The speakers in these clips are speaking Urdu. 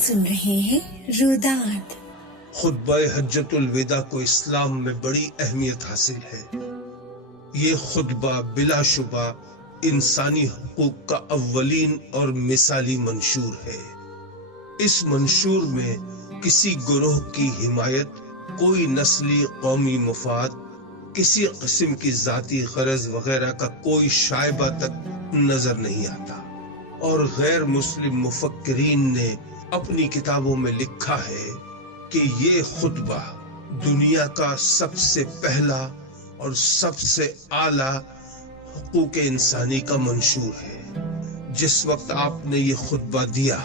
سن رہے ہیں روداد۔ خطبہ حجۃ الوداع کو اسلام میں بڑی اہمیت حاصل ہے۔ یہ خطبہ بلا شبہ انسانی حقوق کا اولین اور مثالی منشور ہے۔ اس منشور میں کسی گروہ کی حمایت، کوئی نسلی قومی مفاد، کسی قسم کی ذاتی غرض وغیرہ کا کوئی شائبہ تک نظر نہیں آتا، اور غیر مسلم مفکرین نے اپنی کتابوں میں لکھا ہے کہ یہ خطبہ دنیا کا سب سے پہلا اور سب سے اعلیٰ حقوق انسانی کا منشور ہے۔ جس وقت آپ نے یہ خطبہ دیا،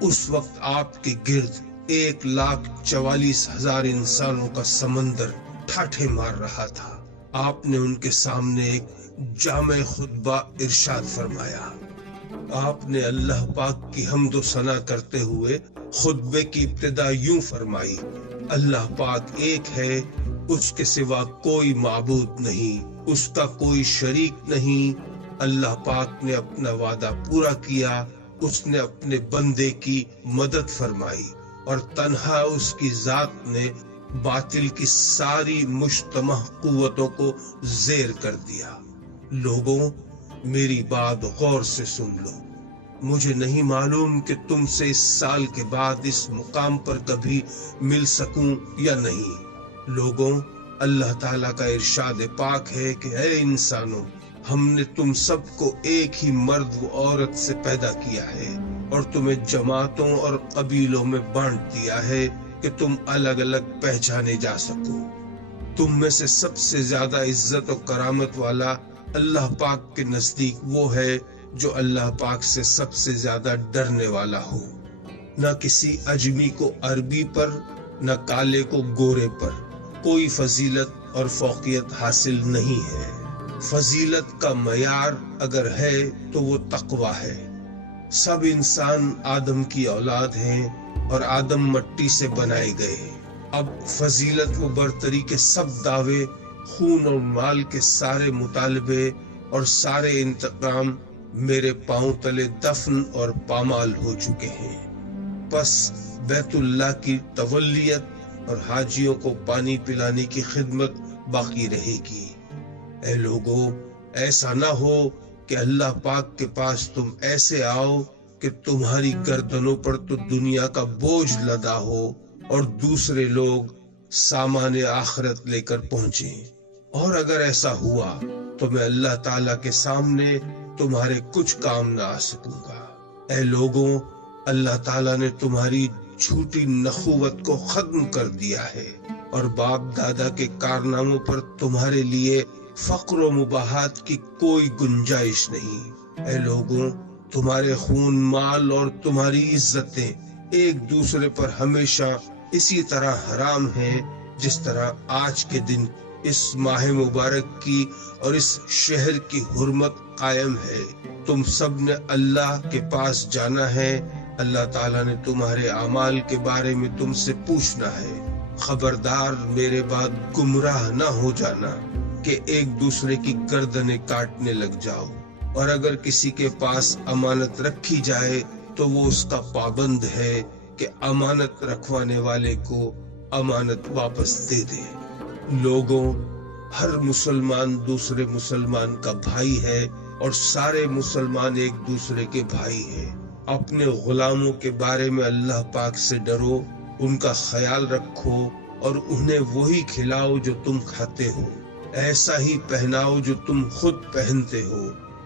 اس وقت آپ کے گرد 1,44,000 انسانوں کا سمندر ٹھاٹھے مار رہا تھا۔ آپ نے ان کے سامنے ایک جامع خطبہ ارشاد فرمایا۔ آپ نے اللہ پاک کی حمد و ثنا کرتے ہوئے خطبے کی ابتدا یوں فرمائی: اللہ پاک ایک ہے، اس کے سوا کوئی معبود نہیں، اس کا کوئی شریک نہیں۔ اللہ پاک نے اپنا وعدہ پورا کیا، اس نے اپنے بندے کی مدد فرمائی، اور تنہا اس کی ذات نے باطل کی ساری مجتمع قوتوں کو زیر کر دیا۔ لوگوں، میری بات غور سے سن لو۔ مجھے نہیں معلوم کہ تم سے اس سال کے بعد اس مقام پر کبھی مل سکوں یا نہیں۔ لوگوں، اللہ تعالیٰ کا ارشاد پاک ہے کہ اے انسانوں، ہم نے تم سب کو ایک ہی مرد و عورت سے پیدا کیا ہے، اور تمہیں جماعتوں اور قبیلوں میں بانٹ دیا ہے کہ تم الگ الگ پہچانے جا سکو۔ تم میں سے سب سے زیادہ عزت و کرامت والا اللہ پاک کے نزدیک وہ ہے جو اللہ پاک سے سب سے زیادہ ڈرنے والا ہو۔ نہ کسی اجمی کو عربی پر، نہ کالے کو گورے پر کوئی فضیلت اور فوقیت حاصل نہیں ہے۔ فضیلت کا معیار اگر ہے تو وہ تقویٰ ہے۔ سب انسان آدم کی اولاد ہیں، اور آدم مٹی سے بنائے گئے۔ اب فضیلت و برتری کے سب دعوے، خون اور مال کے سارے مطالبے اور سارے انتقام میرے پاؤں تلے دفن اور پامال ہو چکے ہیں۔ پس بیت اللہ کی تولیت اور حاجیوں کو پانی پلانے کی خدمت باقی رہے گی۔ اے لوگو، ایسا نہ ہو کہ اللہ پاک کے پاس تم ایسے آؤ کہ تمہاری گردنوں پر تو دنیا کا بوجھ لدا ہو، اور دوسرے لوگ سامان آخرت لے کر پہنچیں۔ اور اگر ایسا ہوا تو میں اللہ تعالیٰ کے سامنے تمہارے کچھ کام نہ آ سکوں گا۔ اے لوگوں، اللہ تعالیٰ نے تمہاری جھوٹی نخوت کو ختم کر دیا ہے، اور باپ دادا کے کارناموں پر تمہارے لیے فقر و مباحات کی کوئی گنجائش نہیں۔ اے لوگوں، تمہارے خون، مال اور تمہاری عزتیں ایک دوسرے پر ہمیشہ اسی طرح حرام ہیں جس طرح آج کے دن اس ماہ مبارک کی اور اس شہر کی حرمت قائم ہے۔ تم سب نے اللہ کے پاس جانا ہے۔ اللہ تعالیٰ نے تمہارے اعمال کے بارے میں تم سے پوچھنا ہے۔ خبردار، میرے بعد گمراہ نہ ہو جانا کہ ایک دوسرے کی گردنیں کاٹنے لگ جاؤ، اور اگر کسی کے پاس امانت رکھی جائے تو وہ اس کا پابند ہے کہ امانت رکھوانے والے کو امانت واپس دے دے۔ لوگوں، ہر مسلمان دوسرے مسلمان کا بھائی ہے، اور سارے مسلمان ایک دوسرے کے بھائی ہیں۔ اپنے غلاموں کے بارے میں اللہ پاک سے ڈرو، ان کا خیال رکھو، اور انہیں وہی کھلاؤ جو تم کھاتے ہو، ایسا ہی پہناؤ جو تم خود پہنتے ہو۔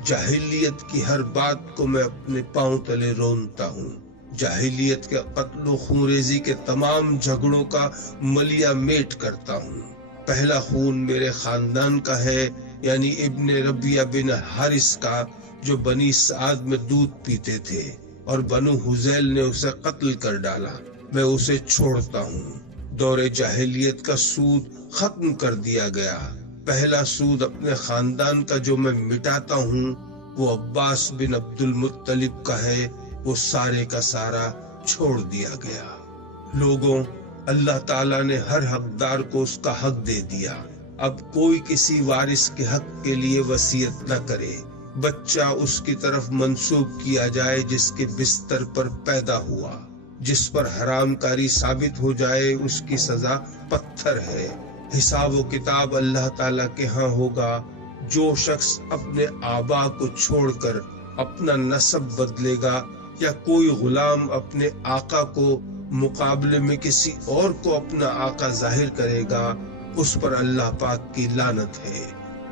جاہلیت کی ہر بات کو میں اپنے پاؤں تلے رونتا ہوں۔ جاہلیت کے قتل و خونریزی کے تمام جھگڑوں کا ملیا میٹ کرتا ہوں۔ پہلا خون میرے خاندان کا ہے، یعنی ابن ربیہ بن حارث کا، جو بنی سعد میں دودھ پیتے تھے، اور بنو حذیل نے اسے قتل کر ڈالا۔ میں اسے چھوڑتا ہوں۔ دور جاہلیت کا سود ختم کر دیا گیا۔ پہلا سود اپنے خاندان کا جو میں مٹاتا ہوں وہ عباس بن عبد المطلب کا ہے، وہ سارے کا سارا چھوڑ دیا گیا۔ لوگوں، اللہ تعالیٰ نے ہر حقدار کو اس کا حق دے دیا۔ اب کوئی کسی وارث کے حق کے لیے وصیت نہ کرے۔ بچہ اس کی طرف منسوب کیا جائے جس کے بستر پر پیدا ہوا، جس پر حرام کاری ثابت ہو جائے اس کی سزا پتھر ہے۔ حساب و کتاب اللہ تعالیٰ کے ہاں ہوگا۔ جو شخص اپنے آبا کو چھوڑ کر اپنا نسب بدلے گا یا کوئی غلام اپنے آقا کو مقابلے میں کسی اور کو اپنا آقا ظاہر کرے گا، اس پر اللہ پاک کی لعنت ہے۔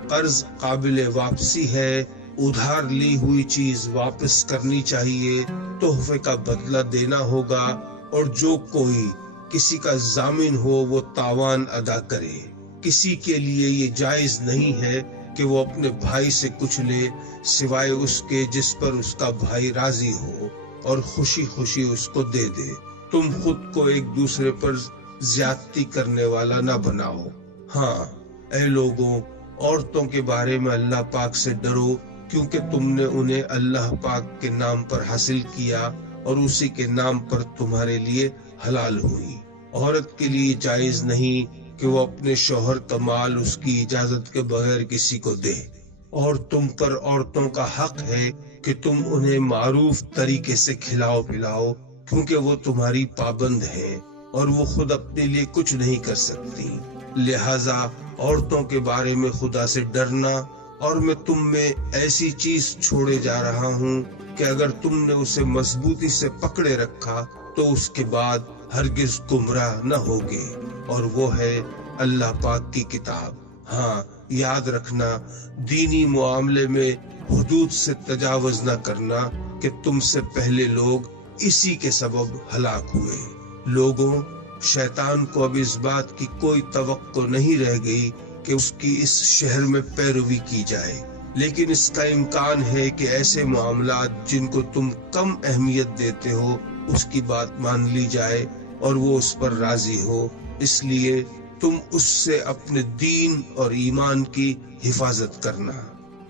قرض قابل واپسی ہے، ادھار لی ہوئی چیز واپس کرنی چاہیے، تحفے کا بدلہ دینا ہوگا، اور جو کوئی کسی کا ضامن ہو وہ تاوان ادا کرے۔ کسی کے لیے یہ جائز نہیں ہے کہ وہ اپنے بھائی سے کچھ لے سوائے اس کے جس پر اس کا بھائی راضی ہو اور خوشی خوشی اس کو دے دے۔ تم خود کو ایک دوسرے پر زیادتی کرنے والا نہ بناؤ۔ ہاں اے لوگوں، عورتوں کے بارے میں اللہ پاک سے ڈرو، کیونکہ تم نے انہیں اللہ پاک کے نام پر حاصل کیا اور اسی کے نام پر تمہارے لیے حلال ہوئی۔ عورت کے لیے جائز نہیں کہ وہ اپنے شوہر کا مال اس کی اجازت کے بغیر کسی کو دے، اور تم پر عورتوں کا حق ہے کہ تم انہیں معروف طریقے سے کھلاؤ پلاؤ، کیونکہ وہ تمہاری پابند ہیں اور وہ خود اپنے لیے کچھ نہیں کر سکتی۔ لہذا عورتوں کے بارے میں خدا سے ڈرنا، اور میں تم میں ایسی چیز چھوڑے جا رہا ہوں کہ اگر تم نے اسے مضبوطی سے پکڑے رکھا تو اس کے بعد ہرگز گمراہ نہ ہوگے، اور وہ ہے اللہ پاک کی کتاب۔ ہاں یاد رکھنا، دینی معاملے میں حدود سے تجاوز نہ کرنا کہ تم سے پہلے لوگ اسی کے سبب ہلاک ہوئے۔ لوگوں، شیطان کو اب اس بات کی کوئی توقع نہیں رہ گئی کہ اس کی اس شہر میں پیروی کی جائے، لیکن اس کا امکان ہے کہ ایسے معاملات جن کو تم کم اہمیت دیتے ہو اس کی بات مان لی جائے اور وہ اس پر راضی ہو۔ اس لیے تم اس سے اپنے دین اور ایمان کی حفاظت کرنا۔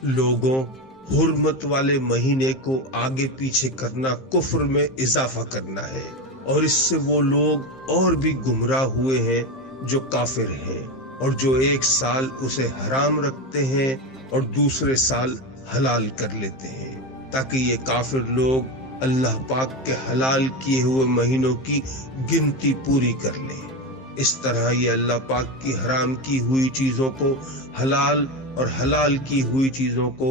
لوگوں، حرمت والے مہینے کو آگے پیچھے کرنا کفر میں اضافہ کرنا ہے، اور اس سے وہ لوگ اور بھی گمراہ ہوئے ہیں جو کافر ہیں، اور جو ایک سال اسے حرام رکھتے ہیں اور دوسرے سال حلال کر لیتے ہیں، تاکہ یہ کافر لوگ اللہ پاک کے حلال کیے ہوئے مہینوں کی گنتی پوری کر لیں۔ اس طرح یہ اللہ پاک کی حرام کی ہوئی چیزوں کو حلال اور حلال کی ہوئی چیزوں کو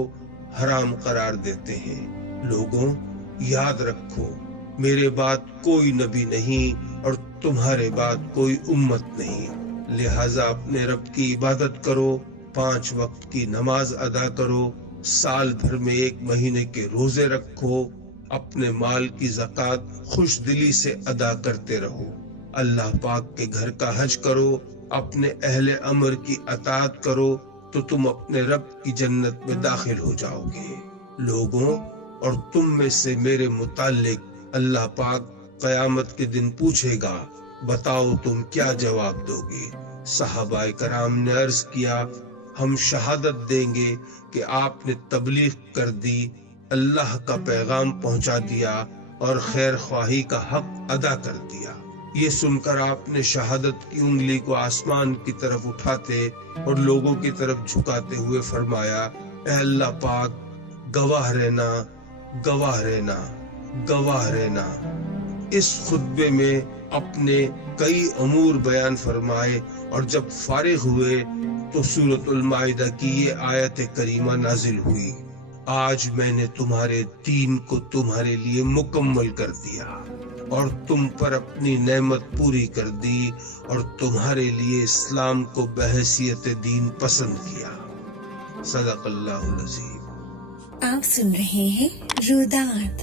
حرام قرار دیتے ہیں۔ لوگوں، یاد رکھو، میرے بعد کوئی نبی نہیں اور تمہارے بعد کوئی امت نہیں، لہذا اپنے رب کی عبادت کرو، 5 وقت کی نماز ادا کرو، سال بھر میں 1 مہینے کے روزے رکھو، اپنے مال کی زکوٰۃ خوش دلی سے ادا کرتے رہو، اللہ پاک کے گھر کا حج کرو، اپنے اہل امر کی اطاعت کرو تو تم اپنے رب کی جنت میں داخل ہو جاؤ گے۔ لوگوں، اور تم میں سے میرے متعلق اللہ پاک قیامت کے دن پوچھے گا، بتاؤ تم کیا جواب دو گے؟ صحابہ کرام نے عرض کیا، ہم شہادت دیں گے کہ آپ نے تبلیغ کر دی، اللہ کا پیغام پہنچا دیا اور خیر خواہی کا حق ادا کر دیا۔ یہ سن کر آپ نے شہادت کی انگلی کو آسمان کی طرف اٹھاتے اور لوگوں کی طرف جھکاتے ہوئے فرمایا، اے اللہ پاک، گواہ رہنا، گواہ رہنا، گواہ رہنا۔ اس خطبے میں اپنے کئی امور بیان فرمائے، اور جب فارغ ہوئے تو سورۃ المائدہ کی یہ آیت کریمہ نازل ہوئی، آج میں نے تمہارے دین کو تمہارے لیے مکمل کر دیا اور تم پر اپنی نعمت پوری کر دی اور تمہارے لیے اسلام کو بحیثیت دین پسند کیا۔ صدق اللہ العظیم۔ آپ سن رہے ہیں روداد۔